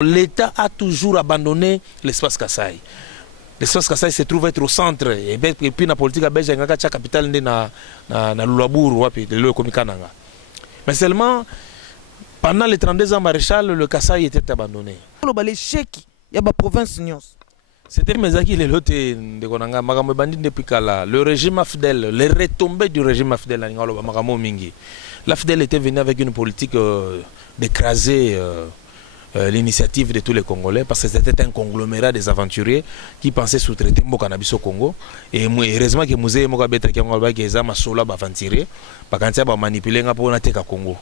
L'État a toujours abandonné l'espace Kasaï. L'espace Kasaï se trouve être au centre. Et puis la politique belge, il y a la capitale de Lulaburu, mais seulement, pendant les 32 ans maréchal, le Kasaï était abandonné. C'était mes acquis, le régime AFDEL, les retombées du régime AFDEL. L'AFDEL était venu avec une politique d'écraser l'initiative de tous les Congolais, parce que c'était un conglomérat des aventuriers qui pensaient sous-traiter le cannabis au Congo. Et heureusement que Mouzé Mokabeta qui a masola aventurier, parce qu'il a manipulé le Congo.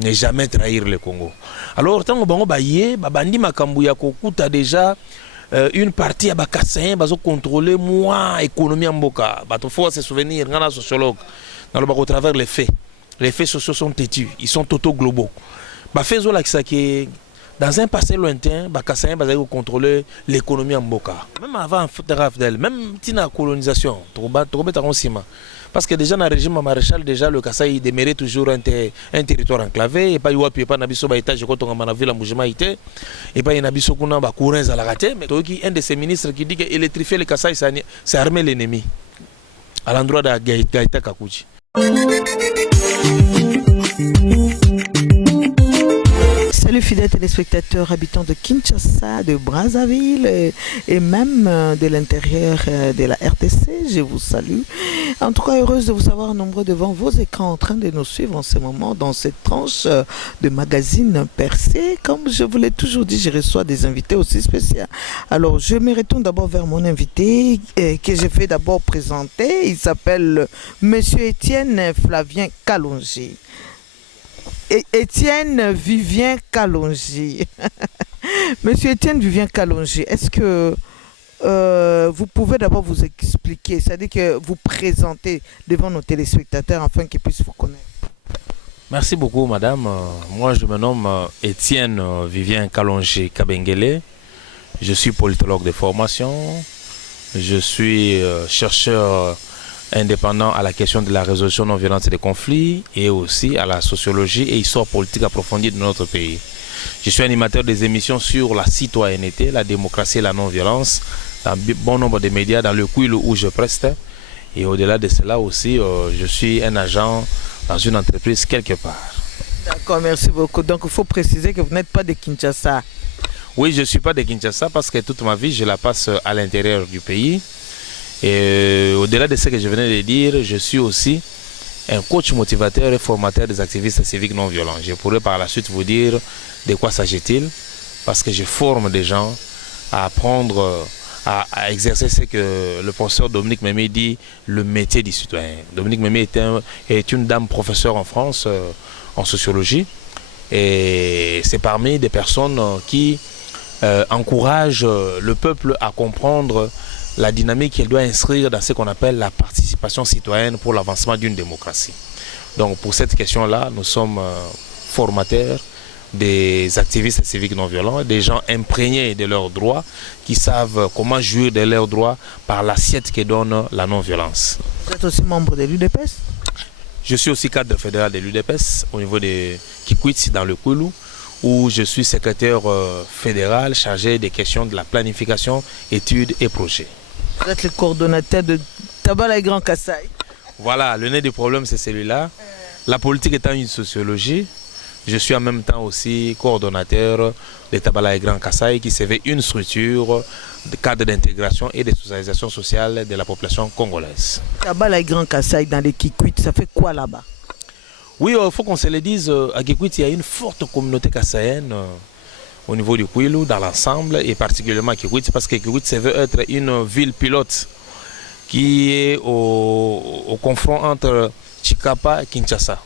Ne jamais trahir le Congo. Alors, tant que Baye, Bandi Makambouya Kokuta déjà une partie à Bakassin, bazo contrôler moi économie en Boka. Il faut se souvenir, il y a un sociologue dans le au travers les faits. Les faits sociaux sont têtus, ils sont totaux globaux. Faisons là que dans un passé lointain, Bakassin va contrôler l'économie en Boka. Même avant Fdel, même la colonisation, parce que déjà dans le régime maréchal, déjà le Kasaï demeurait toujours un territoire enclavé. Et pas Iwapi, pas Nabiso Baïtage, quand on a vu la mouvement été. Et pas Nabiso Kuna Bakourin Zalagate. Mais un de ces ministres qui dit qu'électrifier le Kasaï, c'est armer l'ennemi. À l'endroit de Gaïta Kakouchi. Salut fidèles téléspectateurs habitants de Kinshasa, de Brazzaville et même de l'intérieur de la RDC, je vous salue. En tout cas, heureuse de vous savoir nombreux devant vos écrans en train de nous suivre en ce moment dans cette tranche de magazine percé. Comme je vous l'ai toujours dit, je reçois des invités aussi spéciaux. Alors, je me retourne d'abord vers mon invité que je vais d'abord présenter. Il s'appelle Monsieur Étienne Flavien Kalonji. Étienne Vivien Kalonji. Monsieur Étienne Vivien Kalonji, est-ce que vous pouvez d'abord vous expliquer, c'est-à-dire que vous présenter devant nos téléspectateurs afin qu'ils puissent vous connaître? Merci beaucoup, madame. Moi, je me nomme Étienne Vivien Kalonji Kabengele. Je suis politologue de formation. Je suis chercheur indépendant à la question de la résolution non violente des conflits et aussi à la sociologie et histoire politique approfondie de notre pays. Je suis animateur des émissions sur la citoyenneté, la démocratie et la non-violence dans bon nombre de médias dans le Kwilu où je preste. Et au-delà de cela aussi, je suis un agent dans une entreprise quelque part. D'accord, merci beaucoup. Donc il faut préciser que vous n'êtes pas de Kinshasa. Oui, je ne suis pas de Kinshasa parce que toute ma vie, je la passe à l'intérieur du pays. Et au-delà de ce que je venais de dire, je suis aussi un coach motivateur et formateur des activistes civiques non violents. Je pourrais par la suite vous dire de quoi s'agit-il, parce que je forme des gens à apprendre à exercer ce que le professeur Dominique Mémé dit, le métier du citoyen. Dominique Mémé est une dame professeure en France en sociologie, et c'est parmi des personnes qui encouragent le peuple à comprendre la dynamique qu'elle doit inscrire dans ce qu'on appelle la participation citoyenne pour l'avancement d'une démocratie. Donc pour cette question-là, nous sommes formateurs des activistes civiques non violents, des gens imprégnés de leurs droits, qui savent comment jouir de leurs droits par l'assiette que donne la non-violence. Vous êtes aussi membre de l'UDPS? Je suis aussi cadre fédéral de l'UDPS au niveau de Kikwit dans le Kwilu, où je suis secrétaire fédéral chargé des questions de la planification, études et projets. Vous êtes le coordonnateur de Tabala et Grand Kasaï. Voilà, le nez du problème c'est celui-là. La politique étant une sociologie, je suis en même temps aussi coordonnateur de Tabala et Grand Kasaï qui se veut une structure de cadre d'intégration et de socialisation sociale de la population congolaise. Tabala et Grand Kasaï dans les Kikwit, ça fait quoi là-bas? Oui, il faut qu'on se le dise, à Kikwit, il y a une forte communauté kassaïenne au niveau du Kwilu, dans l'ensemble, et particulièrement à Kikwit, parce que Kikwit se veut être une ville pilote qui est au confront entre Chikapa et Kinshasa.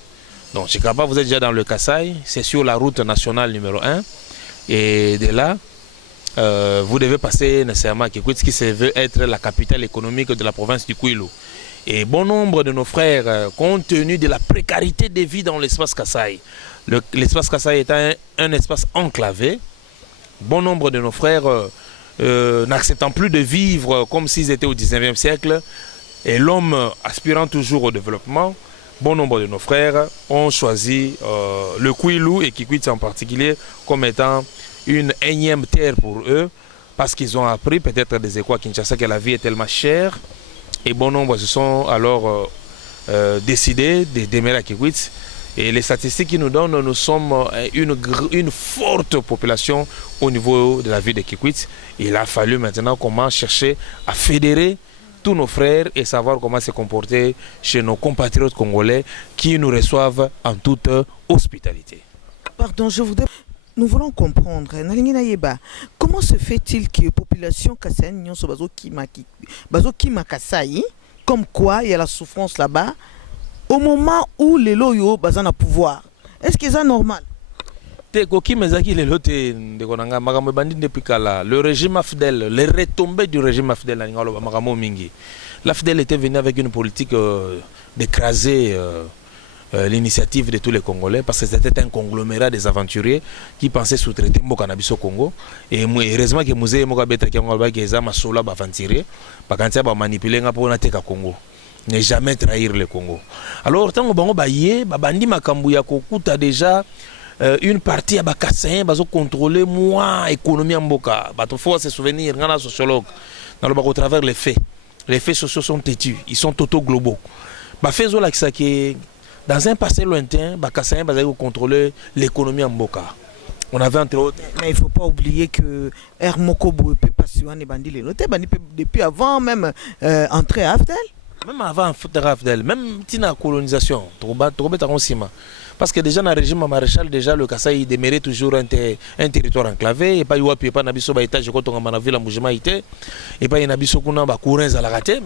Donc Chikapa, vous êtes déjà dans le Kasaï, c'est sur la route nationale numéro 1, et de là, vous devez passer nécessairement à Kikwit, qui se veut être la capitale économique de la province du Kwilu. Et bon nombre de nos frères, compte tenu de la précarité des vies dans l'espace Kasaï, l'espace Kasaï étant un espace enclavé, bon nombre de nos frères n'acceptant plus de vivre comme s'ils étaient au 19e siècle, et l'homme aspirant toujours au développement, bon nombre de nos frères ont choisi le Kwilu et Kikwit en particulier comme étant une énième terre pour eux, parce qu'ils ont appris peut-être des écoles à Kinshasa que la vie est tellement chère. Et bon nombre se sont alors décidés de demeurer à Kikwit. Et les statistiques qui nous donnent, nous sommes une forte population au niveau de la ville de Kikwit. Il a fallu maintenant comment chercher à fédérer tous nos frères et savoir comment se comporter chez nos compatriotes congolais qui nous reçoivent en toute hospitalité. Pardon, nous voulons comprendre. Comment se fait-il que la population kassaïenne comme quoi il y a la souffrance là-bas, au moment où les loyaux bazan à pouvoir? Est-ce que c'est normal? Le régime AFDEL, les retombées du régime AFDEL, l'AFDEL était venu avec une politique d'écraser l'initiative de tous les Congolais, parce que c'était un conglomérat des aventuriers qui pensaient sous-traiter Mokanabiso au Congo. Et heureusement que Musée Mokabeta qui a masola aventurier, parce qu'il a manipulé pour Congo. Ne jamais trahir le Congo. Alors, tant que bango baye, bandi makambuya kokuta déjà une partie à Bakassin, bazo contrôler moi économie en boka. Bato faut se souvenir, ngana sociologue. Dans le au travers les faits sociaux sont têtus, ils sont globaux. Ba faisons là que dans un passé lointain, Bakassin bazo contrôler l'économie en boka. On avait entre autres. Mais il ne faut pas oublier que Hermokobo peut passer à bandi les notés, depuis avant même entrer à Aftel. Même avant Afdel, même la colonisation, parce que déjà dans le régime maréchal, déjà le Kasaï demeurait toujours un territoire enclavé, et pas il n'y a pas de étage quand on a vu la mouvement et pas il y a des courants à la rater.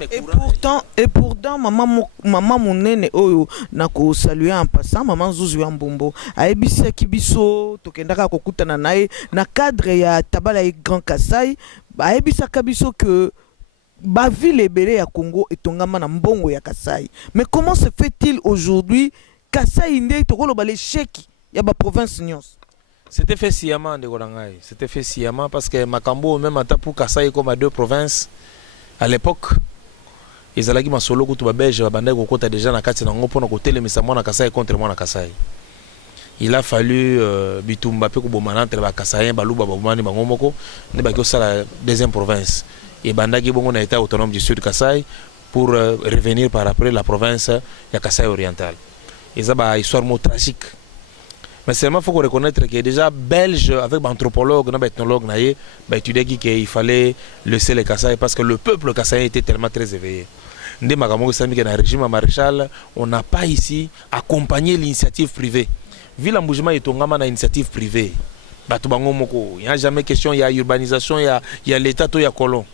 Et pourtant, maman monene oyo na ko saluer en passant, maman Zouzou Ambombo, a ebisa kibiso tokendaka kokutana nae na cadre ya tabala Grand Kasaï, a ebisa kabiso que ba ville ebele ya Congo etongama na mbongo ya Kasai. Mais comment se fait-il aujourd'hui Kasai ndé tokolo ba l'échec ya ba province nyos? C'était fait sciemment de Gorangai. C'était fait sciemment parce que Makambo même ata pour Kasai comme à deux provinces à l'époque. Ils allaient ma solo kutu ba belge ba bandai kokota déjà na kati na ngopo na kotelemisa misamo na Kasai contre moi na Kasai. Il a fallu bitumba pe ko bomana entre ba Kasai ba luba ba bomani ba ngomoko ne ba ko sala deuxième province. Et Bandaki Bongo a été autonome du sud Kasaï pour revenir par après la province de Kasaï oriental. Et ça, c'est une histoire tragique. Mais seulement il faut reconnaître que déjà belge avec anthropologue, ethnologue, étudié qu'il fallait laisser les Kasaï parce que le peuple Kasaï était tellement très éveillé. Dans le régime maréchal, on n'a pas ici accompagné l'initiative privée. Vu l'embougement, il y a une initiative privée. Il n'y a jamais question, il y a urbanisation, il y a l'État, il y a colon.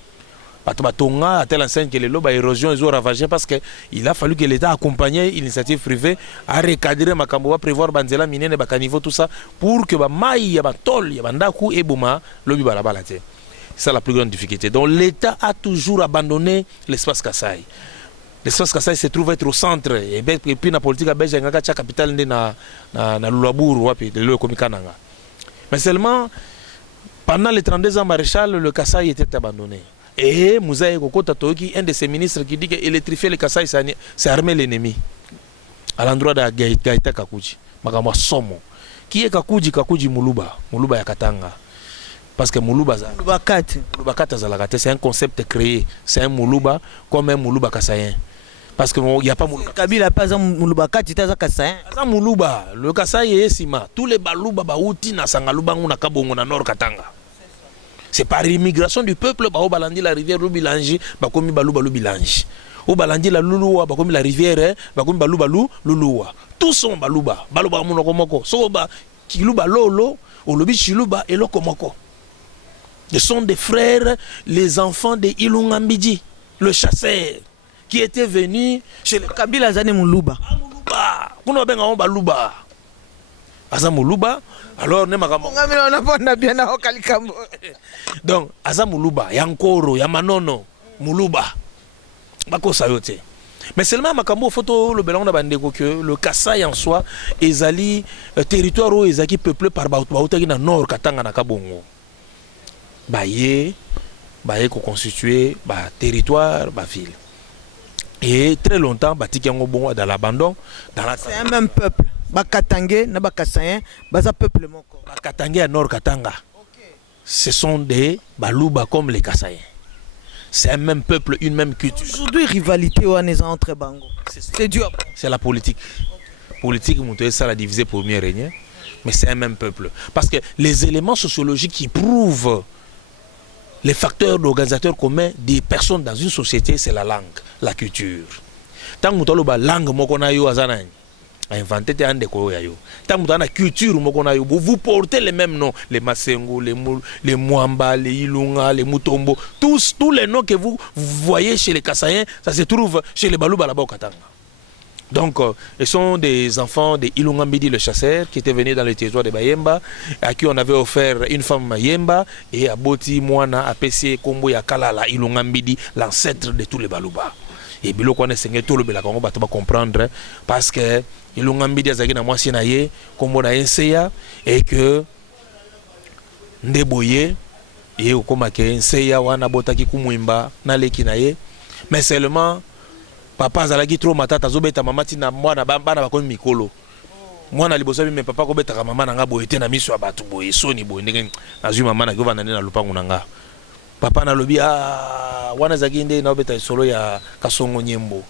Batonga à telle enseigne que les lots érosion ils ont ravagé parce qu'il a fallu que l'État accompagne l'initiative privée à recadrer Makambo, prévoir Banzela Minene Bakanivo tout ça pour que Maï Yabatol Yabandaku et Bouma lobi balabala. C'est ça la plus grande difficulté. Donc l'État a toujours abandonné l'espace Kasaï. L'espace Kasaï se trouve être au centre et puis la politique belge ngaka cha capitale na Lulaburu wapi de le komikananga. Mais seulement pendant les 32 ans maréchal le Kasaï était abandonné. Et Mouzaï Kokota Toki, un de ses ministres qui dit qu'électrifier le Kasaï, c'est armer l'ennemi. À l'endroit de Gaïta Kakuji, Magama Somo. Qui est Kakuji Muluba, Muluba Yakatanga. Parce que Muluba Kata Zalagate, c'est un concept créé. C'est un Muluba comme un Muluba Kasaïen. Parce qu'il n'y a pas Muluba. Kabila pas un Muluba Kati, c'est un Kasaïen. C'est un Muluba. Le Kasaï est Sima. Tous les Baluba Baouti na Sangaluba na Kabongo na Nord Katanga. C'est par immigration du peuple, au balandi la rivière Lubilanji, bakomi balou balou bilanji. Au balandi la Luluwa, bakomi la rivière, bakomi balou balou Luluwa. Tous sont balouba, balouba monokomoko. Soba kiluba lolo, olobi chiluba et lokomoko. Ce sont des frères, les enfants de Ilungambiji, le chasseur, qui était venu chez le Kabila Zane Muluba. Muluba, kuno benga balouba. Azamuluba, alors ne makambo. Donc Azamuluba, Yankoro, Yamanono, Muluba, Bako Sayote. Mais seulement makambo photo le belon bandeko que le Kasaï en soi ezali territoire où ezaki peuplé par Bautaki na nord Katanga na Kabongo. Baye ko constituer ba territoire ba ville. Et très longtemps batiki yango bongo dans l'abandon dans la c'est un même peuple. Bakatangé na Bakasayen, baza peuple moko. Bakatangé à nord Katanga. OK. ce sont des Baluba comme les Kassaïens. C'est un même peuple, une même culture. Aujourd'hui, rivalité entre Bango. C'est dur. C'est la politique. Politique, ça l'a divisé pour mieux régner. Mais c'est un même peuple. Parce que les éléments sociologiques qui prouvent les facteurs d'organisateurs communs des personnes dans une société, c'est la langue, la culture. Tant que vous avez la langue, vous avez inventé un déco. Tant que vous avez la culture, vous portez les mêmes noms. Les Masengo, les Mwamba, les Ilunga, les Mutombo. Tous les noms que vous voyez chez les Kassaïens, ça se trouve chez les Baluba là-bas au Katanga. Donc, ils sont des enfants de Ilunga Mbidi le chasseur qui était venu dans le territoire de Bayemba, à qui on avait offert une femme Mayemba et à Boti Moana, à Pessie, Kombo et à Kalala, Ilunga Mbidi, l'ancêtre de tous les Baluba. Et bilo qu'on est tout le Belakongo, bah tu vas comprendre parce que Ilunga Mbidi a zagi na moi sinaye, Kombo na Enseya et que Ndeboye et au Komake Enseya wana botaki kumwimba na leki naye, mais seulement papa azalaki trop matata azobeta mama tina mwana bana bakomi mikolo mwana liboso me papa ko betaka mama nanga boye te na miso ya batu boye soni boye ndenge nazwi mama na kova na lupangu nanga papa na lobi wana zaginde na beta solo ya Kasongo Nyembo,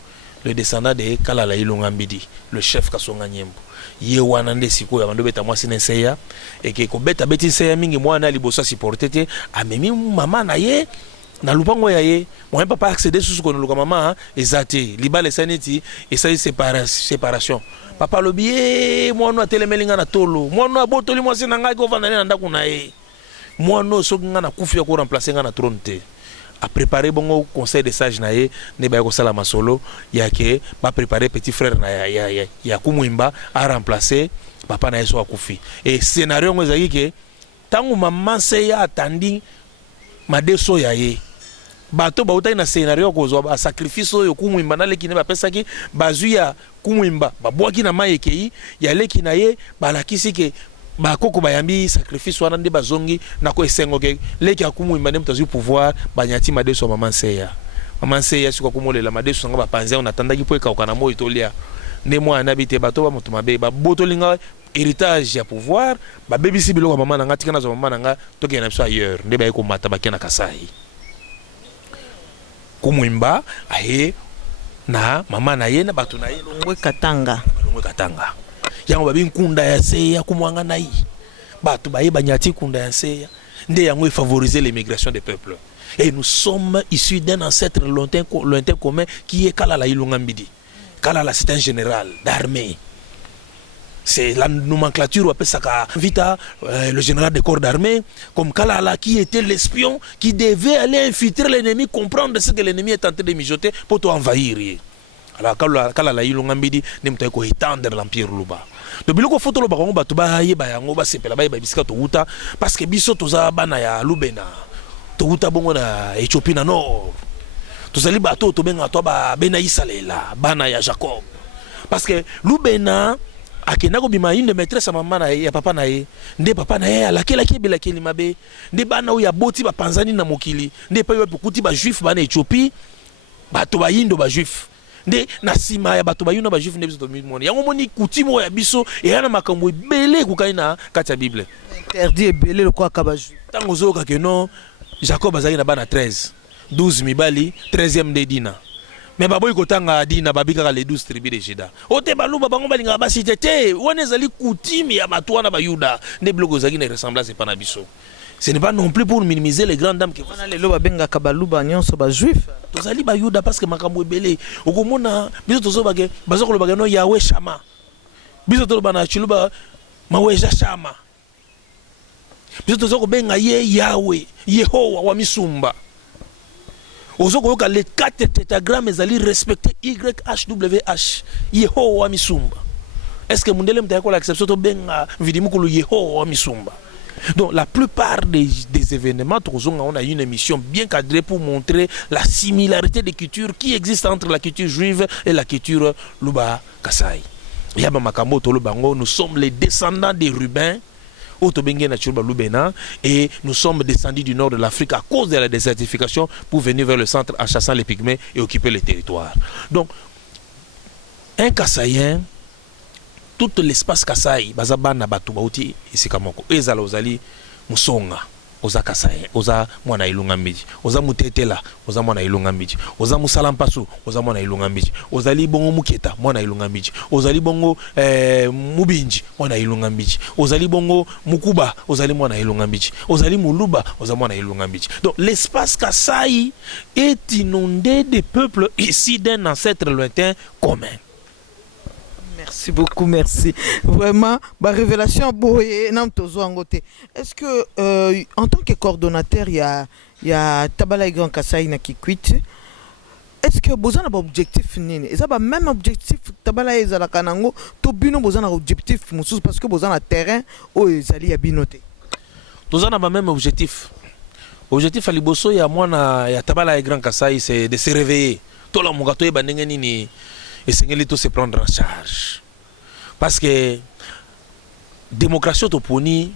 le descendant de Kalala Ilunga Mbidi, le chef Kasongo Nyembo. Ye wana nde siko ya bando beta mwasi nseya et que ko beta beti nseya mingi mwana liboso supporter amemi mama na ye na lupango ya ye moi papa accéder sous ce qu'on le maman ezati libale saniti et ça séparation papa lobi moi no telemelinga na tolo moi no abotoli moi sinanga ko vanda na ndako na ye moi no so nga na kufia ko remplacer nga na trône te a préparer bongo conseil de sage na ye ne ba ko sala masolo ya ke ba préparer petit frère na ya kumwimba a remplacer papa na ye so akufi et scénario ngo ezaki ke tangu maman se ya atandi madeso ya ye bato bautai na scénario kozwa sacrifice oyo kumwimba na leki ne bapesaki bazwi ya kumwimba babwaki na mayekei ya leki na ye balakisi ke bakoko bayambi sacrifice wana nde bazongi na ko esengo ke leki akumwimba ne mutazi pouvoir banyati madeso maman seya siko kumolela madeso nga bapanze on atandaki po ekauka na moyo tolia ne mwa na bite bato ba mutu mabe babotolinga héritage ya pouvoir babebisi biloko mama nanga tika na zo mama nanga toke na biso ailleurs nde ba ko mata bakena Kasai kumwimba aye na mama na ye na batu na ye Longwe Katanga yango babi nkunda ya seya kumwanga na yi batu baye banyati kunda ya seya nde yango favoriser l'immigration des peuples et nous sommes issus d'un ancêtre lointain commun qui est Kalala Ilunga Mbidi. Kalala c'est un général d'armée. C'est la nomenclature appelle ça Vita, le général des corps d'armée, comme Kalala qui était l'espion qui devait aller infiltrer l'ennemi, comprendre ce que l'ennemi est en train de mijoter pour tout envahir. Alors Kalala Ilunga Mbidi n'aime ko étendre l'empire Luba. Donc biloko photo lo bango batu ba yeba yango ba sepela ba bisika to uta parce que biso toza bana ya Lubena. To uta bongo na Éthiopie na nord. Tozali bato to benga to ba bena Isalela, bana ya Jacob. Parce que Lubena akenda ko bima une maîtresse à maman na ya papa na ye nde papa na ye alakela ki belakeli mabe nde bana ya boti ba panzani na mokili nde pa yo kuti ba juif bana Éthiopie bato ba yindo ba juif nde na sima ya bato ba yindo ba juif nde biso to moni yango moni kutimo ya biso e yana makambo ebele kukai na kati ya Bible interdit ebele le kwa ka ba juif tango zoka ke non Jacob azali na bana 13 12 mibali 13e de Dina. Mais baboy kotanga Dina babika les 12 tribus de Juda. Ote baluba bango balinga basite te wana ezali kutimi ya bato na bayuda ne blogo zaki na ressemblance pa na biso. Ce n'est pas non plus pour minimiser les grandes dames que wana lelo babenga ka baluba nyonso ba juif. Tozali bayuda parce que makambo ebele. Okomona biso tozoba ke bazoko loba no Yahweh Shama. Biso tozoba na chiluba maweja Shama. Biso tozoko benga ye Yahweh Yehowa wa misumba. Ozokoyoka les 4 tétragrammes ezali respecter YHWH Yehowa misumba. Est-ce que mundele mtayako l'acception to benga vidimukulu Yehowa misumba. Donc la plupart des événements on a une émission bien cadrée pour montrer la similarité des cultures qui existe entre la culture juive et la culture Luba Kasai. Yaba makambo tolo bango, nous sommes les descendants des Rubins et nous sommes descendus du nord de l'Afrique à cause de la désertification pour venir vers le centre en chassant les pygmées et occuper les territoires. Donc, un Kassaïen, tout l'espace Kassai, Bazabana Batubauti, Isikamoko, Ezalozali, Musonga. oza Kasaye, oza mwana ilunga miji, oza mutetela, oza mwana ilunga miji, oza musala mpasu, oza mwana ilunga miji, ozali bongo muketa, mwana ilunga miji, ozali bongo mubinji, mwana ilunga miji, ozali bongo mukuba, ozali mwana ilunga miji, ozali muluba, oza mwana ilunga miji. Donc l'espace Kasaï est inondé de peuples ici d'un ancêtre lointain commun. Merci beaucoup, merci. Vraiment, ma révélation, est-ce que, en tant que coordonnateur, il y a Tabala Grand Kasaï qui quitte. Est-ce que vous avez un objectif? Est-ce que même objectif, Tabala et Zalakanango, Tobino, vous avez un objectif, parce que vous avez un terrain où ils allaient binoter. Nous avons le même objectif. L'objectif à Liboso, il y a moi, il y a Tabala et Grand Kasaï, c'est de se réveiller. Tout le monde a été et c'est se prendre en charge. Parce que démocratie autoponie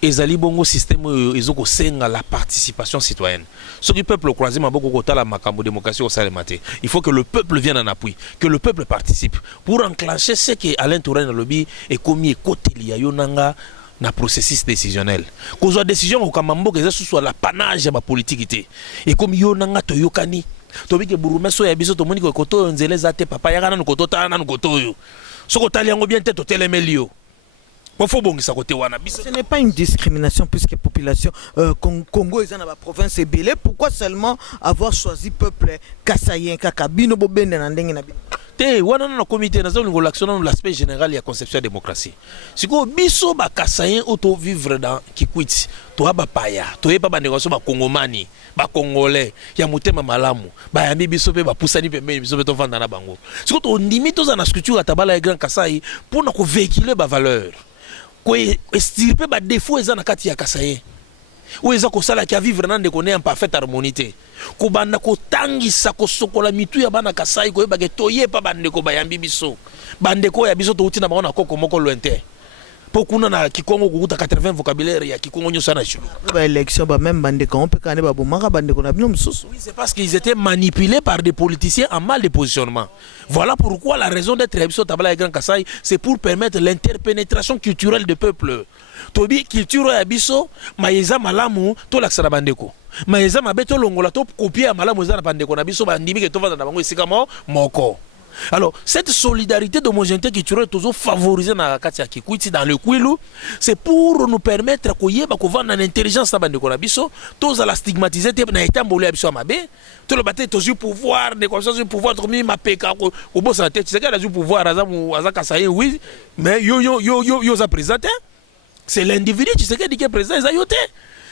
et bongo système ils ont la participation citoyenne. Ce qui peuple croisé m'a beaucoup la makambo démocratie au salemate. Il faut que le peuple vienne en appui, que le peuple participe pour enclencher ce que Alain Touraine dans le lobby et commis côté liya yonanga na processus décisionnel. Qu'on soit décision au kamambo que ce soit l'apanage de la politique et comme yonanga toyokani. Tobi ke burumeso ya biso to moni ko koto nzeleza te papa ya kana no koto ta na no koto yo. Soko tali yango bien te to telemelio. Faut bongisa côté wana biso. Ce n'est pas une discrimination puisque population Congo est dans la province Ebele. Pourquoi seulement avoir choisi peuple Kasayen kaka bino bobende na ndenge na bino? Te wana na comité na zone l'action dans l'aspect général ya conception de démocratie. Siko biso ba Kasayen auto vivre dans Kikwiti. To ba paya, to yeba ba négociation ba Kongomani, ba Congolais, ya mutema malamu, ba yambi biso pe ba pusani pe biso pe to vanda na bango. Siko to ndimi to za na structure Tabala et Grand Kasaï pour na ko véhiculer ba valeur. Ko estirper ba défaut eza na kati ya Kasayen. Ou eza ko sala ki a vivre nan de connaît en parfaite harmonie. Ko banda ko tangisa ko sokola mitu ya bana Kasaï ko yeba ke toye pa bande ko ba yambi biso. Bande ko ya biso to utina ba na koko moko lointain. Pokuna na Kikongo kukuta 80 vocabulaire ya Kikongo nyo sana chulu. Ba élection ba même bande ko on peut kane ba bomaka bande ko na bino mususu. Oui, c'est parce qu'ils étaient manipulés par des politiciens en mal de positionnement. Voilà pourquoi la raison d'être Ebiso Tabala et Grand Kasaï, c'est pour permettre l'interpénétration culturelle du peuple. Tobi culture ya biso maeza malamu to laksana bandeko. Maeza mabeto longola to copier malamu za na bandeko na biso bandimi ke to vanda na bango esika moko. Alors, cette solidarité d'homogénéité culturelle est toujours favorisée dans la Katia Kikwiti, dans le Kwilu, c'est pour nous permettre de voir l'intelligence de Biso, tous à la stigmatiser, na été embolé à Biso Amabe, tout le bâtiment toujours pouvoir, des consciences du pouvoir, tout le monde péka, au bout de la tête, tu sais qu'il y a du pouvoir, à Kasaye, oui, mais yo a présenté, c'est l'individu, tu sais qu'il est présent, il a yoté.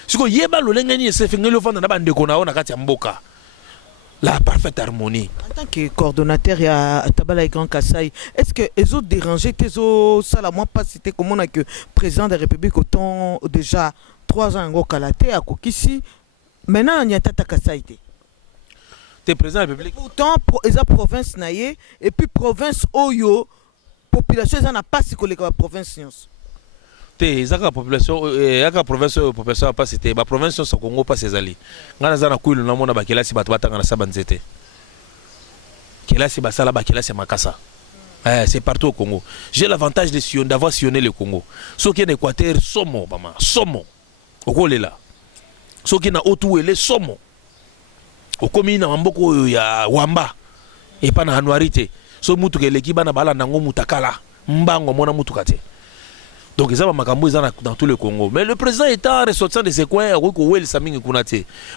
Ce que yeba le lengani, c'est fait que le fond de la bande de Konao, na Katia Mboka. La parfaite harmonie. En tant que coordonnateur à Tabala et Grand Kasaï, est-ce que les autres dérangés, les autres, ça la moi pas cité comme on a que président de la République autant déjà 3 ans en Kalaté à Kokisi, maintenant il y a Tata Kasaï. T'es président de la République. Pourtant, les province naïe et puis province Oyo, population ça n'a pas si collé la province Nyons. La population la population pas c'était la province au Congo pas ses alliés ngana zana kuilu na mona bakela si bato batanga na sabanzete kela si basala bakela si makasa c'est partout au Congo. J'ai l'avantage d'avoir sillonné le Congo. Ce qui est en Équateur somo bama somo okolela ce qui est na otuele somo okomi na mboko ya wamba et pas na anuarité so mutu ke leki bana bala nango mutakala mbango mona mutu kate. Donc ils ont dans tout le Congo. Mais le président étant ressortissant de ses coins,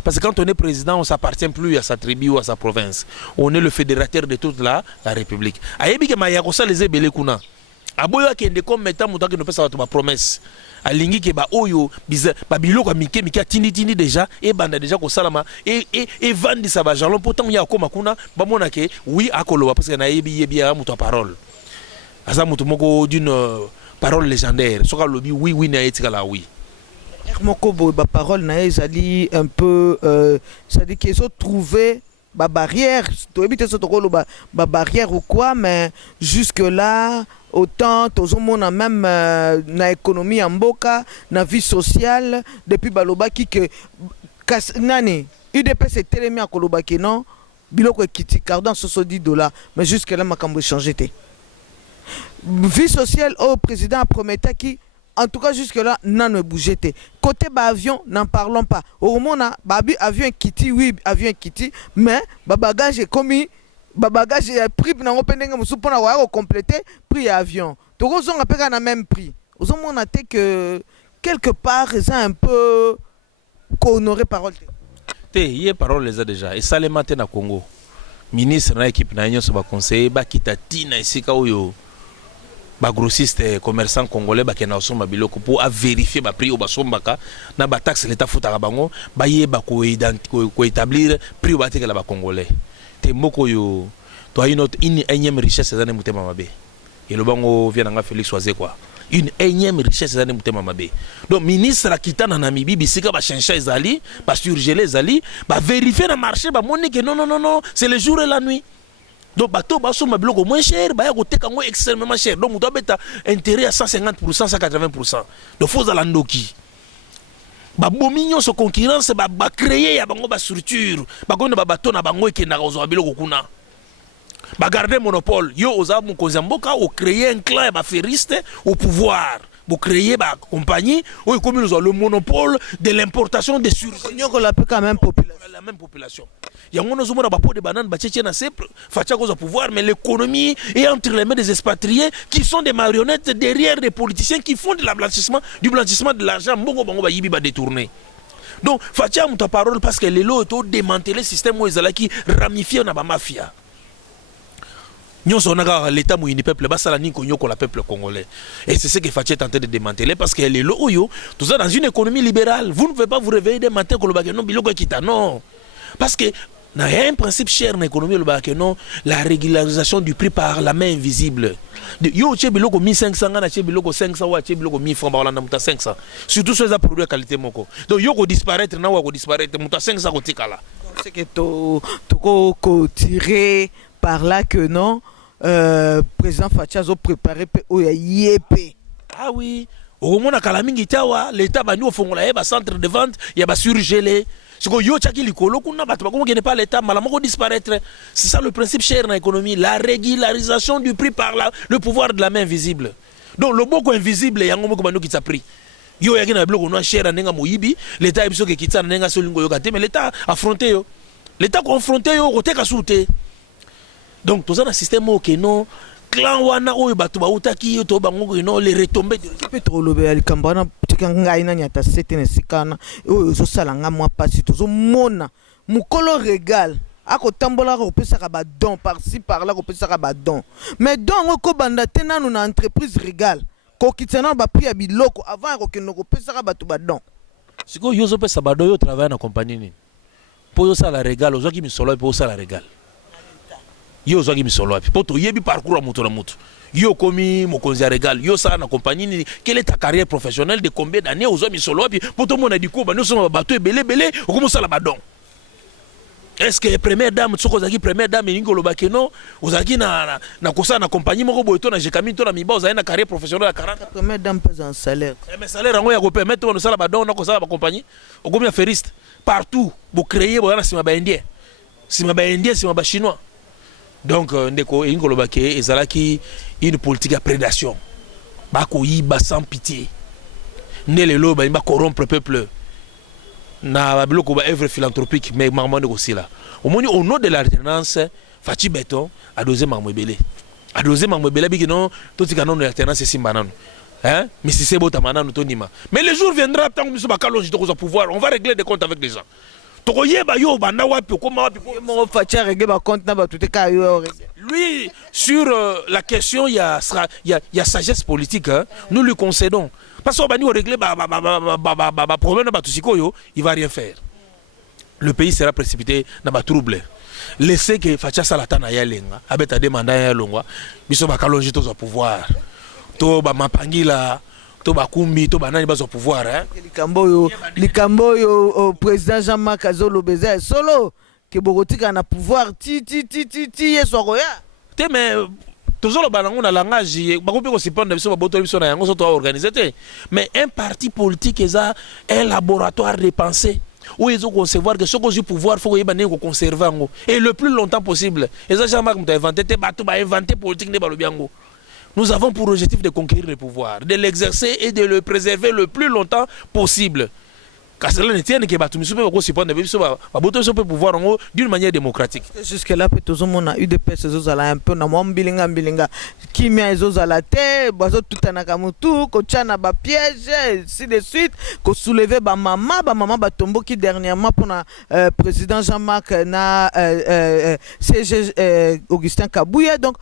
parce que quand on est président, on ne s'appartient plus à sa tribu ou à sa province. On est le fédérateur de toute la République. Ayebi maya kosa les ebele kuna. Aboyo kende comme mettant muta que ne peut pas ma promesse. Alingi ke ba oyo biza ba biloko mike mike tini déjà et banda déjà ko salama et vandi sa ba jalon pourtant ya koma kuna ba mona ke oui akolo parce que na yebi muta parole. Asa mutu moko d'une parole légendaire. Soka lobi oui na etika la oui. Hermoko ba parole na ezali un peu ça dit qu'ils ont trouvé ba barrière, to éviter ce tokolo ba barrière ou quoi mais jusque là autant tout monde même na économie en mboka, na vie sociale depuis baloba ki que nani UDP c'est télémi à koloba ki non biloko ekiti cardan $70 mais jusque là makambo changé té. Vie sociale au président a prometté qui en tout cas jusque-là, non, ne bougez. Côté avion, n'en parlons pas. Au moment où avion Kitty, oui, avion Kitty, mais bagage est commis, bagage est pris pour compléter prix avion. Donc, on a payé le même prix. Vous avez noté que quelque part, ils ont un peu honoré parole. Il y a parole les a déjà. Et ça les matin à Congo. Ministre na équipe na union va conseiller ba kita tina isika oyo ba grossiste commerçant congolais ba kena osomba biloko pour vérifier ba prix au basombaka na ba taxe l'état futa bango ba yeba ko établir prix ba tekela ba congolais. Te moko yo to une énième richesse za ne mutema mabe. Et le bango vient nga Félix Oazé quoi. Une énième richesse za ne mutema mabe. Donc ministre akita na Namibie bisika ba changer ezali, ba surgeler ezali, ba vérifier na marché ba moni que non, c'est le jour et la nuit. Donc bateau ba somba biloko moins cher, ba ya ko teka ngo extrêmement cher. Donc on doit mettre intérêt à 150%, 180%. Donc faut ala ndoki. Ba bominyo so concurrence ba créer ya bango ba structure, ba ko na ba bateau na bango ekenda ko zo biloko kuna. Ba garder monopole, yo oza mon kozamboka au créer un clan ba feriste au pouvoir. Pour créer ba compagnie où comme nous avons le monopole de l'importation des surgelés. On l'appelle quand même la même population. Il y a un autre pot de bananes, fatia cause au pouvoir, mais l'économie est entre les mains des expatriés qui sont des marionnettes derrière des politiciens qui font du blanchissement de l'argent. Bongo bango ba yibi ba détourner. Donc fatia muta parole parce que les lots ont démantelé le système où ils allaient qui ramifié na ba mafia. Nous sommes l'État mouini peuple, la peuple congolais. Et c'est ce que Fatih est en train de démanteler parce que les loyaux, tout ça dans une économie libérale. Vous ne pouvez pas vous réveiller des matins pour le non, biloko kita non. Parce que il y a un principe cher dans l'économie le non, la régularisation du prix par la main invisible. Yo che biloko 1500 na che biloko 500 wa che biloko 1000 francs ba muta 500. Surtout sur les produits de qualité moko. Donc yo ko disparaître na wa ko disparaître muta 500 ko tikala. C'est que to tirer par là que non, président Fatia a préparé Yep. Ah oui, au moment où Kalamingi Tawa, l'État va nous faire un centre de vente, il y a surgelé. Ce que yo chaki likolo kuna batba comme n'est pas l'État, malamoko disparaître. C'est ça le principe cher dans l'économie, la régularisation du prix par le pouvoir de la main visible. Donc le boko invisible, il y a un moment qui t'a pris. Yo yaki na bloko no cher nenga moyibi, l'État ibiso ke kitsa nenga solingo yo kate, mais l'État affronté yo. L'État confronté yo côté kasouté. Donc tout ça dans système OK non clan wana oyo batu bautaki yo to bango no les retombées de petro lobe ali kambana tikanga ina nyata setene sikana oyo zo sala nga mwa pasi to zo mona mukolo régal ako tambola ko pesa ka ba don par ci par là ko pesa ka ba don mais don ko banda tena na entreprise régal ko kitana ba prix ya biloko avant ko keno ko pesa ka batu ba don siko yo zo pesa ba don yo travailler na compagnie ni po yo sala régal ozo ki misolo po sala régal yo zaki misolo api poto yebi parcours à moto na moto yo komi mokonzi ya régal yo ça na compagnie quelle est ta carrière professionnelle de combien d'années ozo misolo api poto mona diko ba no so bato ebele o komo sala badon est-ce que première dame tsoko zaki première dame ngolo bakeno ozaki na kosa na compagnie moko boyeto na jekami to na miba ozaki na carrière professionnelle à 40 première dame pas un salaire mais salaire ngo ya ko permettre on sala badon na kosa ba compagnie o komi affairiste partout bo créer bo na sima ba indien sima ba chinois. Donc, ndeko ingolo bake ezalaki une politique de prédation. Bako yiba sans pitié. Nele lo ba corrompre peuple. Na biloko ba œuvre philanthropique mais marmande aussi là. Au nom de l'alternance, Fati Béton a dosé Marmobélé. A dosé Marmobélé biki non tout canon de l'alternance c'est banano. Hein? Mais si c'est beau tamana no tonima. Mais le jour viendra tant que nous sommes calonge de pouvoir, on va régler des comptes avec les gens. Lui, sur la question, il y a sagesse politique, hein, nous lui concédons. Parce qu'on va nous régler problème, il ne va rien faire. Le pays sera précipité dans le trouble. Laissez que Fatia Salatana Yalenga, avec un mandat Yalongwa, ils sont au pouvoir. Toba Mapangila. To bakumbi to banani bazo pouvoir hein likambo yo président Jean-Marc Azolo Beza solo ke bokotika na pouvoir ti yeso koya te mais tozolo balango na langage bakopi ko sipanda biso baboto biso na yango so to organiser mais un parti politique eza un laboratoire de pensée où ils ont concevoir que ce que du pouvoir faut y baner ko conserver et le plus longtemps possible eza Jean-Marc m'a inventé te bato ba inventer politique ne balobiango nous avons pour objectif de conquérir le pouvoir, de l'exercer et de le préserver le plus longtemps possible. Car cela ne tient que pouvoir d'une manière démocratique. Jusque-là, tout le monde a eu des personnes un peu bilinga, qui met à la tête, tout un akamutu, kochana ba piège, ainsi de suite, ko soulever ba maman ba tombo qui dernièrement pour le président Jean-Marc na CG Augustin Kabouya. Donc,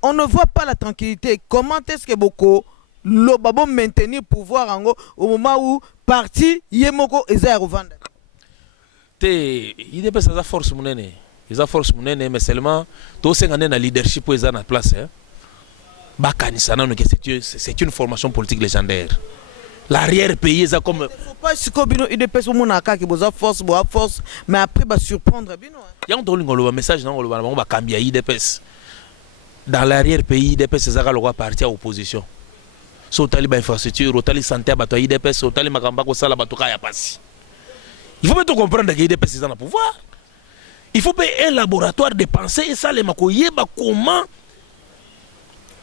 on ne voit pas la tranquillité. Comment est-ce que beaucoup le babo maintenir pouvoir en gros au moment où parti yemoko eza revendre te il dépend sa force munene eza force munene mais seulement to sengane na leadership eza na place hein bakanisa nanu que c'est une formation politique légendaire l'arrière pays eza comme faut pas siko bino idps mona ka ki boza force mais après ba surprendre bino ya on ngolo message na ngolo ba kambia idps dans l'arrière pays idps eza ka lokwa parti à opposition. So tali ba infrastructure, otali santé bato IDPS, otali makamba ko sala bato ka ya pasi. Il faut bien comprendre que IDPS est dans le pouvoir. Il faut pas un laboratoire de pensée et ça les makoye ba comment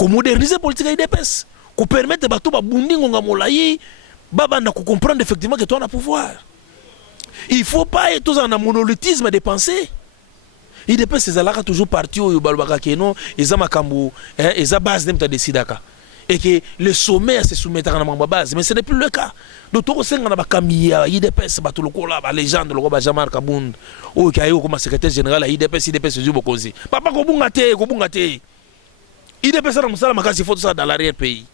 moderniser politique IDPS, ko permettre bato ba bundi ngonga molayi baba na ko comprendre effectivement que toi on a pouvoir. Il faut pas être tous en un monolithisme de pensée. IDPS c'est là toujours parti au balbaka keno eza makambo eza base dem ta décidaka. Et que le sommet se soumettre à la base, mais ce n'est plus le cas. Donc, tout ce qu'on a camilla, IDPS, la légende, le roi Jamar Kabound, ou qui a eu comme secrétaire général, IDPS, Zubokozi. Papa Kobungate. IDPS, on a makasi faut ça dans l'arrière-pays.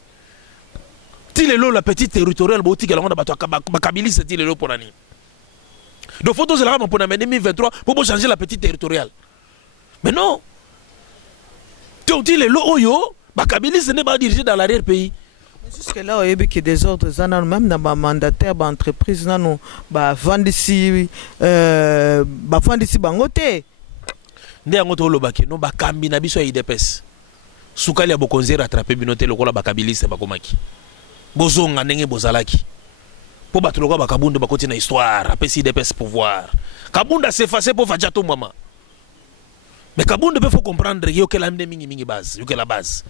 Tilelo, la petite territoriale, boutique, on a battu à Kabili, c'est Tilelo pour l'année. Donc, faut tous les rames pour amener 2023 pour changer la petite territoriale. Mais non. Tilelo, Oyo. Bakabili ce n'est pas dirigé dans l'arrière-pays. Jusque-là, il y a que des ordres, même dans ma mandataire, ma entreprise, bah vendisi bangote. Ndé angoto lobaki, no bakambi na biso IDPS. Sukali ya bokonzi rattraper binote lokola bakabili se bakomaki. Bozonga ndenge bozalaki. Po bato lokola bakabunde bakoti na histoire, apesi IDPS pouvoir. Kabunda s'effacer pour fajato mama. Mais Kabunda il faut comprendre qu'il y a la base, il y a la base.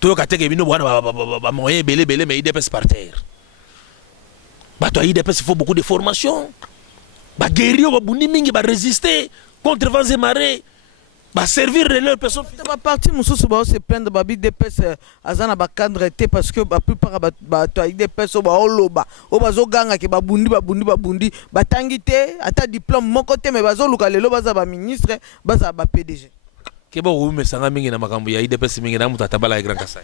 Tout le monde a moyen belé mais IDPS par terre. IDPS il faut beaucoup de formation. Guerrier va résister contre vents et marées. Servir leurs personnes. La partie Moussou va se plaindre de IDPS azana ba cadre parce que la plupart de IDPS oloba obazoganga ke babundi batangite ata diplôme mon côté mais bazoluka lelo baza ba ministre baza ba PDG. Que bon mais sanga mingi na makambo ya IDPS mingi na muta tabala ya Grand Kasai.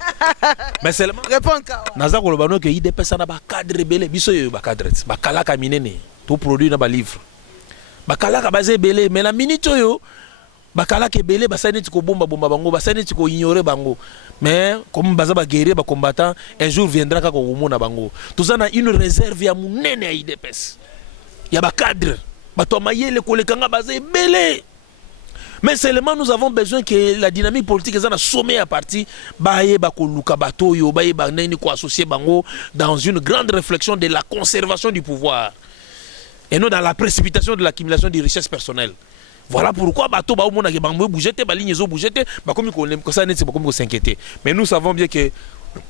Mais seulement répond ka. Naza ko lobano ke IDPS na ba cadre belé biso yo ba cadre ba kalaka minene tout produit na ba livre. Ba kalaka bazé belé mais la minute yo bakala ke belé basani tiko bomba bango basani tiko ignorer bango mais comme baza ba guerrier ba combattant un jour viendra ka ko mona bango tout na une réserve ya munene ya IDPS ya ba cadre bato mayele ko lekanga bazé belé mais seulement nous avons besoin que la dynamique politique est na sommet à partir baye ba ko luka bato yo baye ba neni ko associer bango dans une grande réflexion de la conservation du pouvoir et non dans la précipitation de l'accumulation des richesses personnelles. Voilà pourquoi bateau ba omona ke bango bougete ba ligne zo bougete ba komi ko ça net ba komi ko s'inquiéter mais nous savons bien que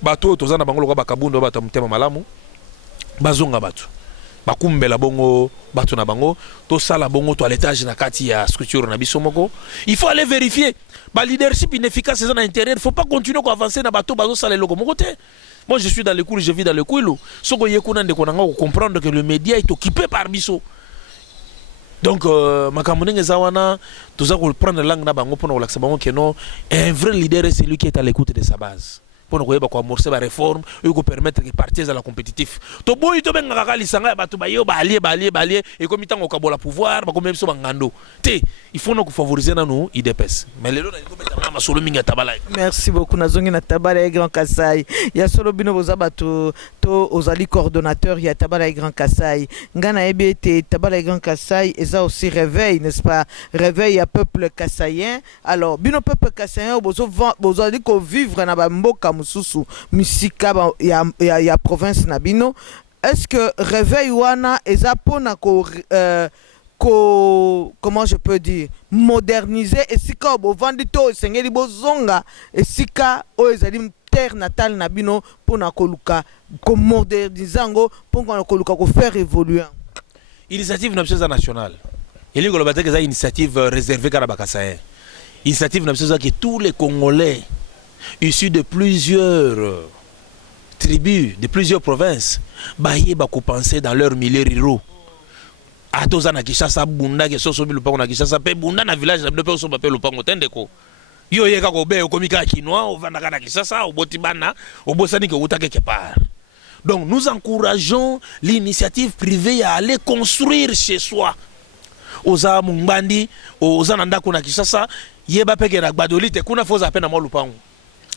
bateau tozana bango lokwa bakabundo bato mutema malamu bazonga bato bakumbela bongo bato na bango to sala bongo to à l'étage na kati ya structure na biso moko il faut aller vérifier ba leadership inefficace dans l'intérieur il faut pas continuer ko avancer na bato bazo sala loko moko te. Moi je suis dans le cours je vis dans le coulou soko yekuna ndeko nanga ko comprendre que le média est occupé par biso. Donc, Makamuneng Zawana, tout ça pour prendre la langue na bango pour nous relaxer bango que non, un vrai leader est celui qui est à l'écoute de sa base. Pour nous amorcer la réforme et nous permettre de partir à la compétitif. To boy to benga kali sanga batu bayo balier et comme tant au kabola pouvoir ba comme so bangando. Te, il faut nous favoriser na nous IDPS. Mais les autres na masolo minga tabala. Merci beaucoup nazongi na tabala et Grand Kasai. Ya solo bino boza batu to ozali coordonnateur ya tabala et Grand Kasai. Ngana ebete tabala et Grand Kasai et ça aussi réveil, n'est-ce pas? Réveil à peuple kassaïen. Alors, bino peuple kassaïen bozo ali ko vivre na ba mboka mususu misika ya province nabino. Est-ce que réveil wana eza pona ko comment je peux dire, moderniser esika bovandi to esengeli bozonga esika oyo ezali terre natale na bino mpona koluka komodernize yango mpona koluka kofaire évoluer. Initiative na biso nationale elingi koloba te eza initiative réservée kaka bakasayen. Initiative na biso que tous les Congolais issus de plusieurs tribus, de plusieurs provinces baye bakopenser dans leur milieu ruraux. Atoza na Kishasa bunda ke soso bi lupango na Kishasa pe bunda na village na pe so ba pe lupango tendeko. Yo yeka ko be okomika kinois ovanda na Kishasa obotibana obosani ke uta quelque part. Donc nous encourageons l'initiative privée à aller construire chez soi. Oza mungbandi oza na ndako na Kishasa yeba peke na gbadolite kuna foza pe na mo lupango.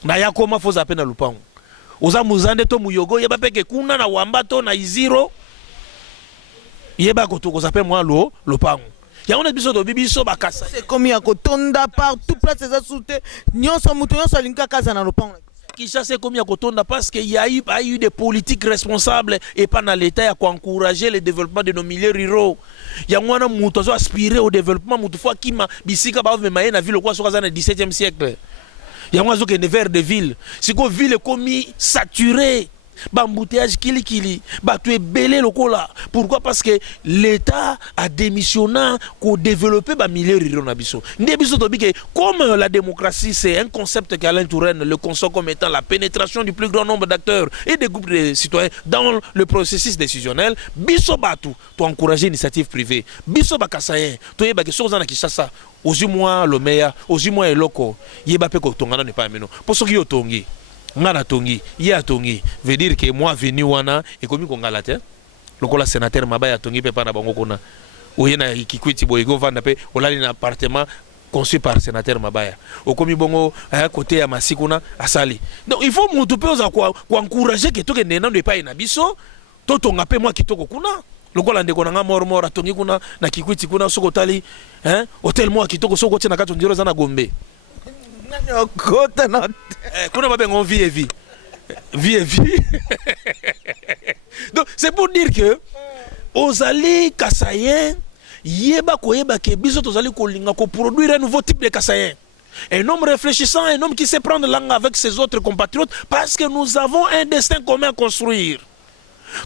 Na yakoma foza pe na lupango. Oza muzande to muyogo yeba peke kuna na wambato na iziro yeba koto kozape moi lo pango ya on a biso do bibiso bakasa c'est comme ya kotonda partout place za soute nyonso muto nyonso linka kaza na lo pango Kisha c'est comme ya kotonda parce qu'il y a eu des politiques responsables et pas dans l'état à encourager le développement de nos milieux ruraux. Ya mwana muto zo aspirer au développement muto fois kima bisika ba vema na ville quoi sur dans le 17e siècle. Ya mwana zo ke ne vers de ville. C'est que ville comme saturée. Bambouteage kili tu es belé lokola. Pourquoi? Parce que l'État a démissionné pour développer ba milieu rural na biso. Comme la démocratie c'est un concept qu'Alain Touraine le conçoit comme étant la pénétration du plus grand nombre d'acteurs et des groupes de citoyens dans le processus décisionnel, biso batu to encourager l'initiative privée. Biso bakasayen to yeba ke soza na Kishasa ozu moi le meya ozu moi eloko yeba pe ko tongana ne pas meno. Pour ce qui otongi ngana tongi ya tongi veut dire que moi venu wana et comme kongala te lokola sénateur mabaya tongi pe pa na bango kuna oyena kikwiti boyego vanda pe olali na appartement conçu par sénateur mabaya okomi bongo côté ya masikuna asali. Donc il faut mutu pe oza ko encourager que toke nena ndo pa na biso to tonga pe moi kitoko kuna lokola ndeko na nga mor atongi kuna na kikwiti kuna soko tali hotel moi kitoko soko tina kato ndiro za na Gombe. Donc c'est pour dire que Ozali Kassayen yeba koyeba ke biso tozali kolinga ko produire un nouveau type de Kassayen. Un homme réfléchissant, un homme qui sait prendre langue avec ses autres compatriotes parce que nous avons un destin commun à construire.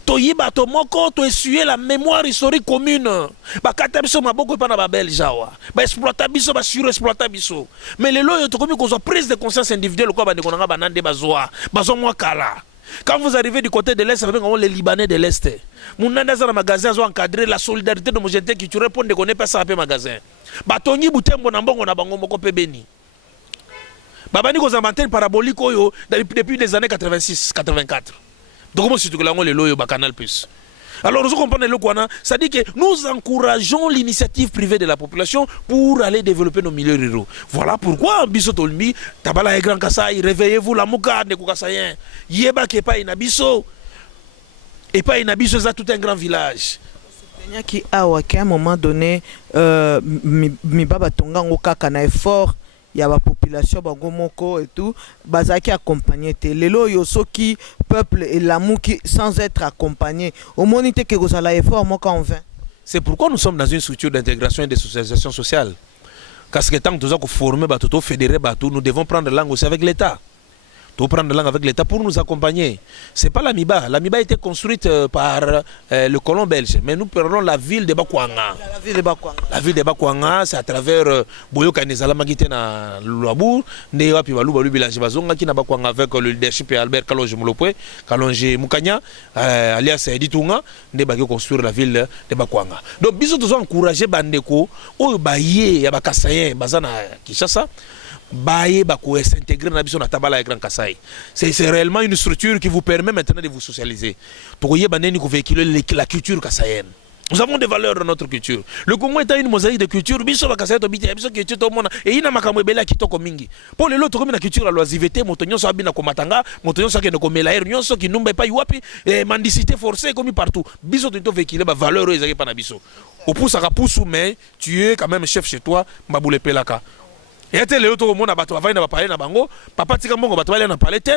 Toyiba to moko to essuyer la mémoire historique commune. Ba kata biso maboko pa na ba beljawa. Ba exploiter biso ba surexploiter biso. Mais les loyo to komi ko zo prise de conscience individuelle ko ba ndeko na ba nande bazoa. Bazo mwa kala. Quand vous arrivez du côté de l'Est, vous avez les Libanais de l'Est. Mon nanda za magasin zo encadrer la solidarité de l'homogénéité culturelle pour ne connaître pas ça pe magasin. Ba tongi butembo na mbongo na bango moko pe beni. Babani ko za antenne parabolique oyo depuis les années 86 84. Donc, comment c'est que les loyaux Canal Plus. Alors, nous comprenons le quoi, ça dit que nous encourageons l'initiative privée de la population pour aller développer nos milieux ruraux. Voilà pourquoi, Bisso Tolmi, Tabala et Grand Kassai, réveillez-vous, la Mouka, ne Koukasayen, Yeba qui est pas Inabiso, et pas Inabiso, ça tout un grand village. Qui a à un moment donné, mi baba tonga ngokaka na effort. Il y a la population bagomoko et tout bazaki accompagné te lelo yo soki peuple et l'amour qui sans être accompagné au monité que vous allez effort moi quand on vient. C'est pourquoi nous sommes dans une structure d'intégration et de socialisation sociale. Parce que tant que nous avons formé bateau fédéré bateau nous devons prendre langue aussi avec l'État. Pour prendre langue avec l'État pour nous accompagner. C'est pas l'Amiba. L'Amiba a été construite par le colon belge. Mais nous prenons la ville de Bakwanga. La ville de Bakwanga. La ville de Bakwanga, c'est à travers Boyoka Nezalama qui était dans Luabour. Newa Pivalou Balou Bilange Bazonga qui n'a Bakwanga avec le leadership de Albert Kalonge Moulopwe, Kalonge Moukanya, alias Edi Tunga, ne baki construire la ville de Bakwanga. Donc, bisous tous encourager Bandeko, ou Baye, Yabakasayen, Bazana Kishasa. Baye bako s'intégrer dans la biso na tabala Grand Kassai. C'est réellement une structure qui vous permet maintenant de vous socialiser. Pour y baneni ko véhiculer la culture kassayenne. Nous avons des valeurs dans notre culture. Le Congo est une mosaïque de culture. Biso bakasay to biti biso culture to mona et ina makambo ebela kitoko mingi. Pour les autres comme la culture la loisiveté, motonyo so abina ko matanga, motonyo so ke no ko melaer nyonso ki numba pa yuapi et mendicité forcée comme partout. Biso to véhiculer ba valeur ezaki pa na biso. Au poussa ka poussou mais tu es quand même chef chez toi, maboule pelaka. Et les autres monde bato va na parler na bango, papa tika mbongo bato va na parler te,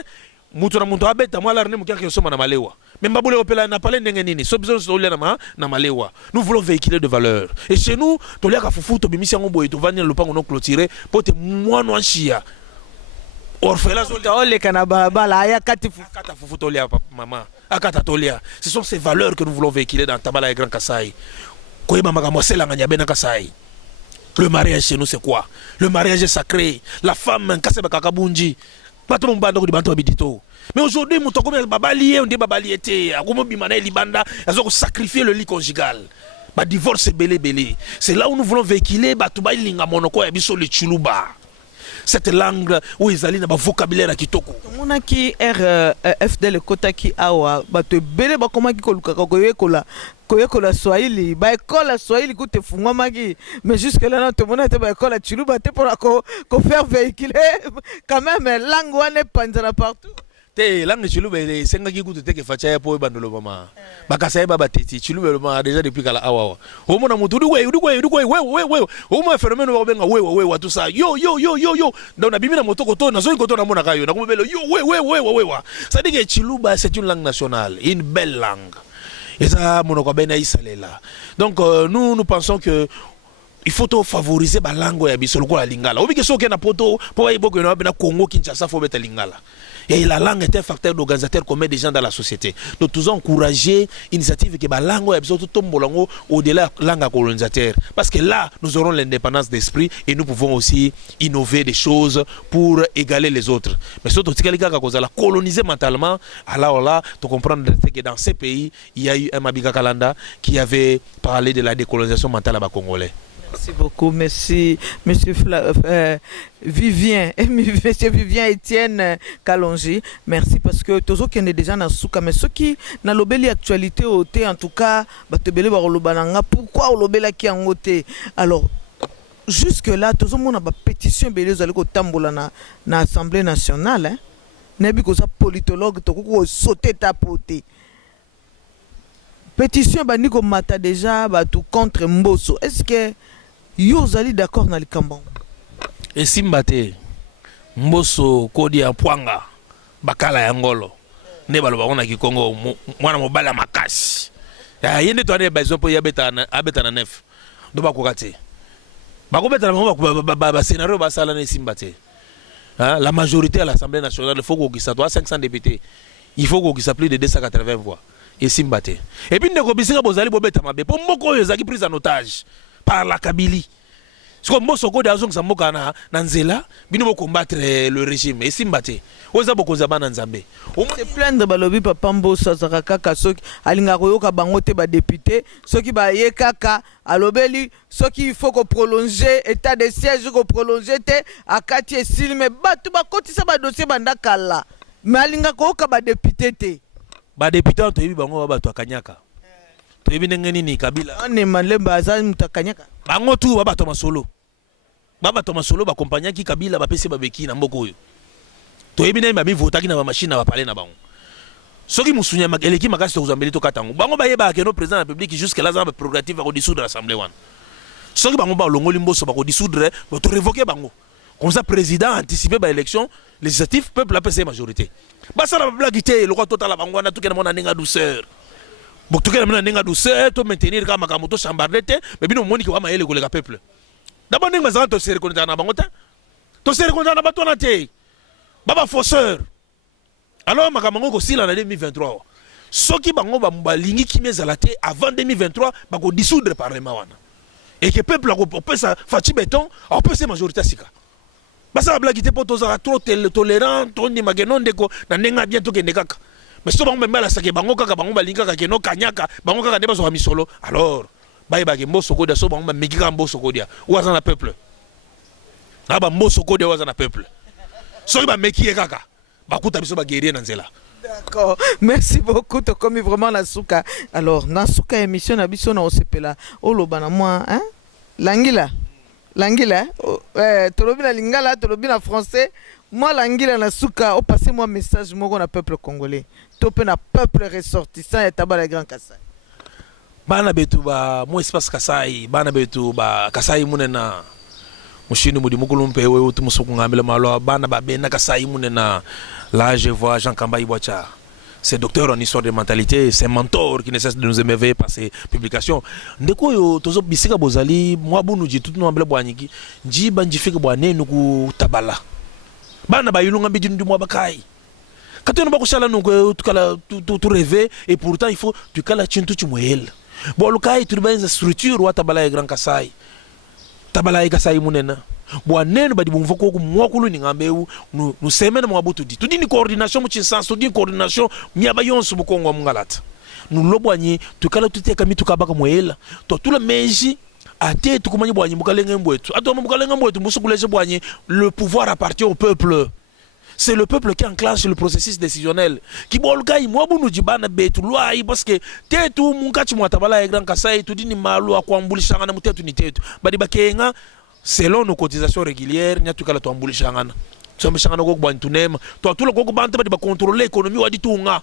mutu na muntu abeta moi l'arne mukia ke soma na malewa même babule opela na pale ndenge nini so besoin so lia na malewa. Nous voulons véhiculer de valeurs et chez nous to lia ka fufu to bimisi ngo boy to vanya lopango non clôturer pote moi no chia orphelin to le kana bala ya kati fufu to lia maman akata to lia. Ce sont ces valeurs que nous voulons véhiculer dans Tambala et Grand Kasaï. Koyeba makamo sela nganya bena Kasaï. Le mariage chez nous c'est quoi? Le mariage est sacré. La femme kase ba kakabunji. Mais aujourd'hui, on dit babali était libanda, ils ont sacrifié le lit conjugal. Ba divorce est belé. C'est là où nous voulons véhiculer batuba linga monoko ya biso le chuluba. Cette langue où ils allaient dans vocabulaire kitoko. Mona ki FDL kota ki awa batu belé ba koma ki koluka koyekola Swahili ba école Swahili ko te fungwa maki mais jusque là non te mona te ba école chuluba te pour ko faire véhiculer quand même langue wane panzana partout. Te langue chuluba ele senga ki kutu te ke facha ya po bandolo mama bakasa ba bateti chuluba le ma déjà depuis kala awa o mona mutu we o mo phénomène ba benga we tout ça yo donc na bimina motoko to na zo ko to na mona kayo na ko belo yo we ça dit que chuluba c'est une langue nationale, une belle langue. Et ça, donc nous pensons que il faut favoriser la langue ya biso lokola lingala. Obi keso ke na poto po ba iboko na bena Congo Kinshasa fo beta lingala. Et la langue est un facteur d'organisateur comme des gens dans la société. Donc tous encourager initiative que la langue ya biso to tombolango au-delà de la langue colonisateur parce que là nous aurons l'indépendance d'esprit et nous pouvons aussi innover des choses pour égaler les autres. Mais surtout si quelqu'un a colonisé mentalement, alors là tu comprends que dans ces pays il y a eu un Mabiga Kalanda qui avait parlé de la décolonisation mentale à Congolais. Merci beaucoup, merci Monsieur Vivien Etienne Kalonji. Merci parce que tous qui sont déjà dans souka, mais ceux qui dans l'obéli actualité au thé en tout cas, batebele barolobananga. Pourquoi au lobela qui en côté? Alors jusque là, tous on a pétition belé aux aleko tambola na Assemblée nationale. Hein? Nebi koza politologue to ko sauter tapoter. Pétition baniko mata déjà tout contre Mbosso. Est-ce que yo zali d'accord na likambo? Et simbate Mbosso kodi ya pwanga bakala ya ngolo ne baloba ona ki Kongo mwana mobala makasi ya yende to ane besoin pour abeta na nef do bakokate bakobeta na ba scénario basala na simbate. La majorité à l'Assemblée nationale, il faut qu'il soit 500 députés. Il faut qu'il soit plus de 280 voix. Et simbate. Et puis, nous avons bozali bobeta mabe. Pour moko yozaki prise en otage par la Kabylie. Ce que Mbosso ko dazong sa moka na nzela, bino combattre le régime. Et simbate. Oza boko zaba na nzambe. C'est plein de balobi papa Mbosso zakaka soki alinga koyoka bango te ba député, soki ba yekaka alobeli soki il faut ko prolonger état de siège ko prolonger te akati esili mais batu ba kotisa ba dossier bandakala. Mais alinga koyoka ba député te. Ba député to yebi bango ba to akanyaka. To yebi ndenge ni Kabila. Ane malemba azali mutakanyaka. Bango tu ba to masolo. Ba to masolo ba compagnie ki Kabila ba pese ba beki na mboko oyo. To yebi na mi votaki na ba machine na ba parler na bango. Soki musunya makeleki makasi to kuzambeli to katango. Bango ba yeba ke no président de la République jusque là za ba prérogative ko dissoudre l'Assemblée wan. Soki bango ba longoli Mbosso ba ko dissoudre, ba to révoquer bango. Comme ça président anticipé ba élection législative peuple a passé majorité. Ba ça la blaguité le roi total bango na tout ke na ninga douceur. Bok to ke na ninga douceur to maintenir ka makamoto chambardete, mais bino moni ki wa maele ko le peuple. D'abord ninga za to se reconnaître na bango ta. To se reconnaître na bato na te. Baba fausseur. Alors makamango ko sila na 2023. Soki bango ba lingi kimé zalate avant 2023 ba ko dissoudre parlement wana. Et que peuple ko pesa fachi béton, on peut se majorité sika. Basa la blague pour tous trop tolérant, trop ni magenon deko na nenga bientôt ke nekaka. Mais so bango mbala sake bango kaka bango balinga ka keno kanyaka, bango kaka deba so misolo. Alors, ba ba ke Mbosso ko da so bango mekika Mbosso ko dia. Ouaza na peuple. Aba Mbosso ko dia ouaza na peuple. So ba mekiye kaka. Bakuta biso ba guerrier na nzela. D'accord. Merci beaucoup. Tu as commis vraiment la souka. Alors, na souka émission na biso na osepela. Oloba na moi, hein? Langila. Langila, tolobi na lingala, tolobi na français. Moi langila na souka, o passez moi message moko na peuple congolais. Topé na peuple ressortissant et tabala grand Kasai. Bana betu ba mo espace Kasai, bana betu ba Kasai munena. Mushini mudi mukulumpe we uti musuku ngambele malo bana babena kasai munena. Là je vois Jean Kamba Iwacha. C'est docteur en histoire de mentalité, c'est un mentor qui ne cesse de nous émerveiller par ses publications. Ndeko yo tozo bisika bozali mwa bunu ji tout no ambele bwanyiki. Nji banji fika bwane nuku tabala. Bana ba yulunga mbiji ndu mwa bakai. Quand on va coucher là, tu rêves et pourtant il faut tu cala chintu chumuel. Bon le cas tu as une structure ou tabala e grand kasai. Tabala e kasai munena. Bon nenu badi bon voko ko mwakulu ni ngambeu nous semaine mo abutu di. Tu dis ni coordination mu chinsanso, tu dis coordination miaba yonso mu kongo mungalata. Nous lobwanyi tu cala tu te kami tu kabaka muela. To tout le meji ate tu kumanyi bwanyi mukalenga mbwetu. Ato mukalenga mbwetu musukuleje bwanyi le pouvoir appartient au peuple. C'est le peuple qui enclenche le processus décisionnel. Qui bolga moi bunu jibana betu loi parce que tetu munkachi mwatabala e grand kasai tu dini malu akwambulisha na mutetu ni tetu. Badi bakenga selon nos cotisations régulières nya tukala to ambulisha ngana. Tuambisha ngana ko bwantu nema. To atula ko banta badi ba contrôler économie wadi tunga.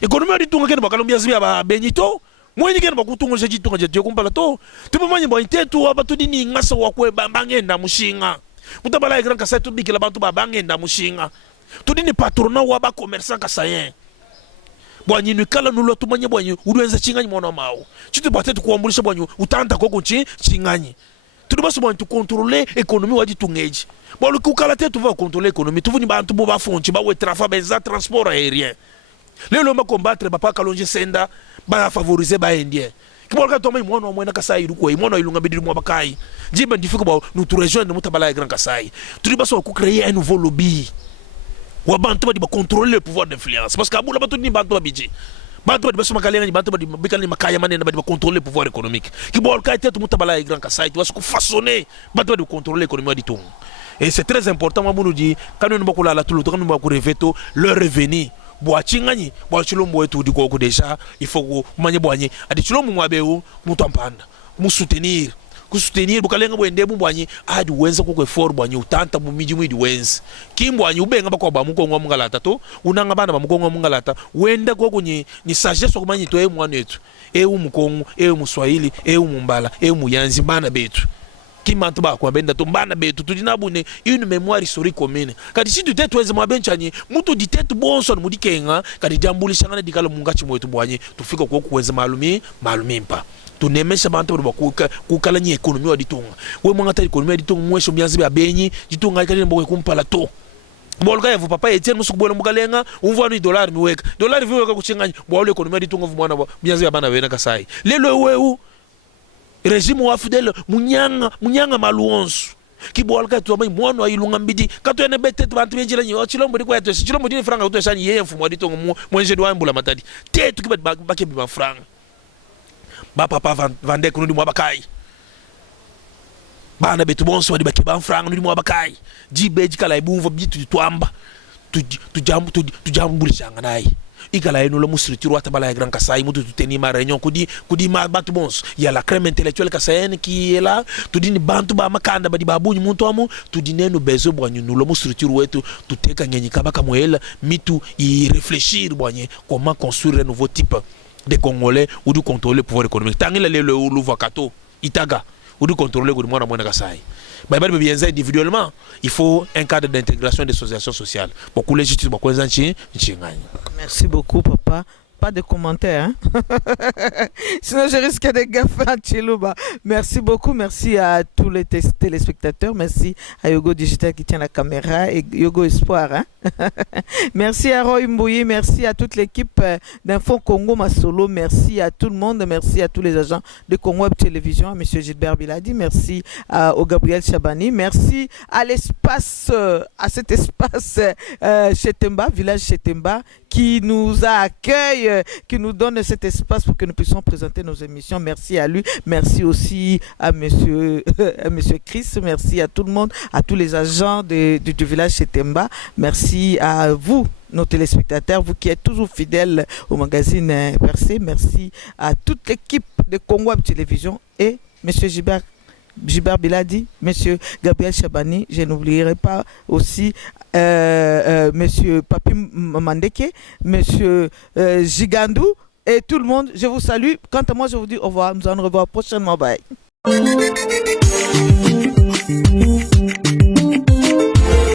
Économie wadi tunga kene bakalombia zibia ba benito. Mwenye kene bakutunga jeji tunga jeje kumpala to. Tupamanye bwa tetu abatu dini ngasa wakwe bangenda mushinga. Mutabala e grand kasai tu bikela bantu ba bangenda mushinga. Tudi ni patronat wa ba commerçant kasayen. Bwanyi ni kala nulo tumanye bwanyi uruenza chinganyi mwana mao. Chitu batete kuambulisha bwanyi utanta koko chinganyi. Tudi baso bwanyi tu contrôler économie wadi tungeji. Bwanyi kukala te tu va contrôler économie. Tu vuni bantu bo ba fonchi ba we trafa benza transport aérien. Lelo ma combattre ba pa kalonje senda ba favoriser ba indien. Kibolka toma mwana wa mwena kasai ruko mwana ilunga bidiri mwa bakai. Jiba ndifiko ba nous tu rejoindre mutabala e grand kasai. Tudi baso ku créer un nouveau lobby. Ou bantu ba contrôler le pouvoir d'influence parce que abula batu ni bantu bidji bantu ba basuma kalenga ni bantu ba bikali makaya manene ba contrôler le pouvoir économique ki bol ka tete mutabala e grand kasai tu vas façonner bantu ba contrôler l'économie du tout et c'est très important moi nous dit quand nous ba kula la tout le temps nous ba ko reveto leur revenu bo achingani bo chilombo etu di ko déjà il faut ko manye boanye adi chilombo mwabeu mutampanda mu soutenir kusoutenir bukalenga bwende bwanyi adi wenza ko effort bwanyi utanta mu miji mwidi wenza kimbwanyi ubenga bakwa ba mukongo mungalata to unanga bana ba mukongo mungalata wenda ko kunyi ni sagesse ko manyi to e mwana etu e umukongo e muswahili e umumbala e muyanzi bana betu kimantu ba kwa benda to bana betu tudinabune une mémoire historique commune kadi si tu tetu wenza mabenchanye mutu ditetu bonso mudikenga kadi jambulisha ngana dikalo mungachi mwetu bwanyi tufika ko kuwenza malumi mpa tunemesha bantu ba kukala ni économie wa ditunga we mwanga ta économie ditunga mwesho myanzi ba benyi ditunga ikali mboke kumpala to bolga ya papa Etienne musuku bwela mugalenga umva ni dollar miweka dollar viweka kuchinganya bwa le économie ditunga mwana ba myanzi bana bena kasai lelo wewe régime wa fidèle munyanga maluonsu kibolga tu amai mwana ilunga mbidi kato ene bete bantu benjira nyi ochilombo diko yato chilombo dini franga utosani yeye mfumo ditunga mwenje do ambula matadi tetu kibat bake bi franga ba papa vande ko ndi mo bakai bana betu bonso di bakiba franga ndi mo bakai jibeji kala ibumva bitu twamba tu jambu bulishanga nayi ikala eno lo musritiro atabala ya grand kasai mutu tuteni ma réunion kudi ma batu bonso ya la crème intellectuelle kasayenne qui est là tu dini bantu ba makanda ba di babunyi muntu amu tu dinenu bezo bwanyu nulo musritiro wetu tuteka nyenyi kabaka moela mitu y réfléchir bwanye comment construire un nouveau type des Congolais ou de contrôler le pouvoir économique. Tant qu'il est le Louvakato, Itaga, ou de contrôler le gouvernement de Kasai. Bien individuellement, il faut un cadre d'intégration des associations sociales. Beaucoup légitime, beaucoup de Merci beaucoup, papa. Pas de commentaires, hein? Sinon je risque de gaffer à Chiluba. Merci beaucoup, merci à tous les téléspectateurs, merci à Yogo Digital qui tient la caméra et Yogo Espoir, hein? Merci à Roy Mbouyi, merci à toute l'équipe d'Info Congo Masolo, merci à tout le monde, merci à tous les agents de Congo Web Télévision, à M. Gilbert Biladi, merci au Gabriel Chabani, merci à l'espace, à cet espace Chetemba, village Chetemba, qui nous accueille, qui nous donne cet espace pour que nous puissions présenter nos émissions. Merci à lui, merci aussi à monsieur Chris, merci à tout le monde, à tous les agents du village Chetemba, merci à vous, nos téléspectateurs, vous qui êtes toujours fidèles au magazine Percé, merci à toute l'équipe de Congo Web Télévision et monsieur Gilbert Biladi, monsieur Gabriel Chabani, je n'oublierai pas aussi monsieur Papi Mandeke, monsieur Gigandou et tout le monde. Je vous salue. Quant à moi, je vous dis au revoir. Nous allons nous revoir prochainement. Bye.